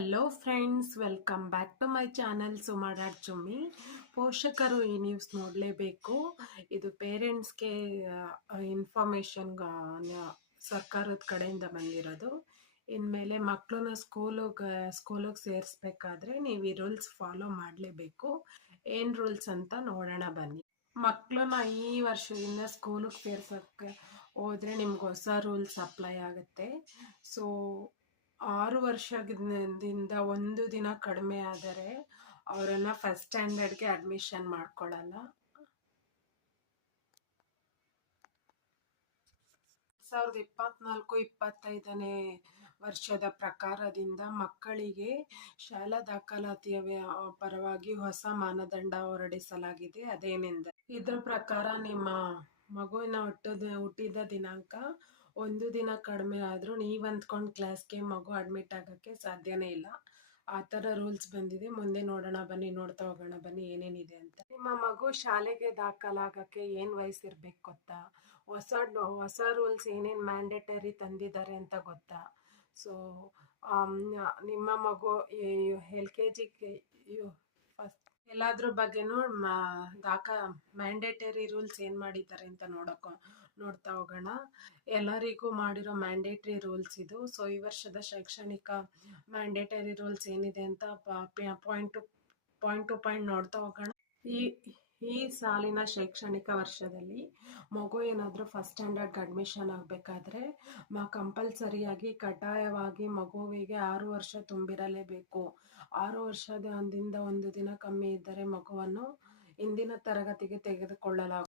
Hello friends, welcome back to my channel ಸುಮಾಡಾಡ್ ಚುಮ್ಮಿ. ಪೋಷಕರು ಈ ನ್ಯೂಸ್ ನೋಡಲೇಬೇಕು. ಇದು ಪೇರೆಂಟ್ಸ್ಗೆ ಇನ್ಫಾರ್ಮೇಷನ್ ಸರ್ಕಾರದ ಕಡೆಯಿಂದ ಬಂದಿರೋದು. ಇನ್ಮೇಲೆ ಮಕ್ಕಳನ್ನ ಸ್ಕೂಲಿಗೆ ಸೇರಿಸ್ಬೇಕಾದ್ರೆ ನೀವು ಈ ರೂಲ್ಸ್ ಫಾಲೋ ಮಾಡಲೇಬೇಕು. ಏನು ರೂಲ್ಸ್ ಅಂತ ನೋಡೋಣ ಬನ್ನಿ. ಮಕ್ಕಳನ್ನ ಈ ವರ್ಷದಿಂದ ಸ್ಕೂಲಿಗೆ ಸೇರ್ಸೋಕ್ಕೆ ಹೋದರೆ ನಿಮ್ಗೆ ಹೊಸ ರೂಲ್ಸ್ ಅಪ್ಲೈ ಆಗುತ್ತೆ. ಸೊ 6 ವರ್ಷದಿಂದ ಒಂದು ದಿನ ಕಡಿಮೆ ಆದರೆ ಅವರನ್ನು ಫಸ್ಟ್ ಸ್ಟ್ಯಾಂಡರ್ಡ್ಗೆ ಅಡ್ಮಿಷನ್ ಮಾಡ್ಕೊಳ್ಳಲ್ಲ. 2024-25ನೇ ವರ್ಷದ ಪ್ರಕಾರದಿಂದ ಮಕ್ಕಳಿಗೆ ಶಾಲಾ ದಾಖಲಾತಿಯ ಪರವಾಗಿ ಹೊಸ ಮಾನದಂಡ ಹೊರಡಿಸಲಾಗಿದೆ. ಅದೇನೆಂದರೆ, ಇದರ ಪ್ರಕಾರ ನಿಮ್ಮ ಮಗುವಿನ ಹುಟ್ಟಿದ ದಿನಾಂಕ ಒಂದು ದಿನ ಕಡಿಮೆ ಆದರೂ ನೀವು ಅಂದ್ಕೊಂಡು ಕ್ಲಾಸ್ಗೆ ಮಗು ಅಡ್ಮಿಟ್ ಆಗೋಕ್ಕೆ ಸಾಧ್ಯನೇ ಇಲ್ಲ. ಆ ಥರ ರೂಲ್ಸ್ ಬಂದಿದೆ. ಮುಂದೆ ನೋಡ್ತಾ ಹೋಗೋಣ ಬನ್ನಿ ಏನೇನಿದೆ ಅಂತ. ನಿಮ್ಮ ಮಗು ಶಾಲೆಗೆ ದಾಖಲಾಗಕ್ಕೆ ಏನು ವಯಸ್ಸಿರ್ಬೇಕು ಗೊತ್ತಾ? ಹೊಸ ರೂಲ್ಸ್ ಏನೇನು ಮ್ಯಾಂಡೇಟರಿ ತಂದಿದ್ದಾರೆ ಅಂತ ಗೊತ್ತಾ? ಸೊ ನಿಮ್ಮ ಮಗು LKG ಫಸ್ಟ್ ಎಲ್ಲಾದ್ರ ಬಗ್ಗೆನೂ ಮ್ಯಾಂಡೇಟರಿ ರೂಲ್ಸ್ ಏನು ಮಾಡಿದ್ದಾರೆ ಅಂತ ನೋಡ್ತಾ ಹೋಗೋಣ. ಎಲ್ಲರಿಗೂ ಮಾಡಿರೋ ಮ್ಯಾಂಡೇಟರಿ ರೂಲ್ಸ್ ಇದು. ಸೊ ಈ ವರ್ಷದ ಶೈಕ್ಷಣಿಕ ಮ್ಯಾಂಡೇಟರಿ ರೂಲ್ಸ್ ಏನಿದೆ ಅಂತ ಪಾಯಿಂಟ್ ಟು ಪಾಯಿಂಟ್ ನೋಡ್ತಾ ಹೋಗೋಣ. ಈ ಸಾಲಿನ ಶೈಕ್ಷಣಿಕ ವರ್ಷದಲ್ಲಿ ಮಗು ಏನಾದರೂ ಫಸ್ಟ್ ಸ್ಟ್ಯಾಂಡರ್ಡ್ಗೆ ಅಡ್ಮಿಷನ್ ಆಗಬೇಕಾದ್ರೆ ಕಂಪಲ್ಸರಿಯಾಗಿ ಕಡ್ಡಾಯವಾಗಿ ಮಗುವಿಗೆ 6 ವರ್ಷ ತುಂಬಿರಲೇಬೇಕು. 6 ವರ್ಷದಿಂದ ಒಂದು ದಿನ ಕಮ್ಮಿ ಇದ್ದರೆ ಮಗುವನ್ನು ಇಂದಿನ ತರಗತಿಗೆ ತೆಗೆದುಕೊಳ್ಳಲಾಗುತ್ತದೆ.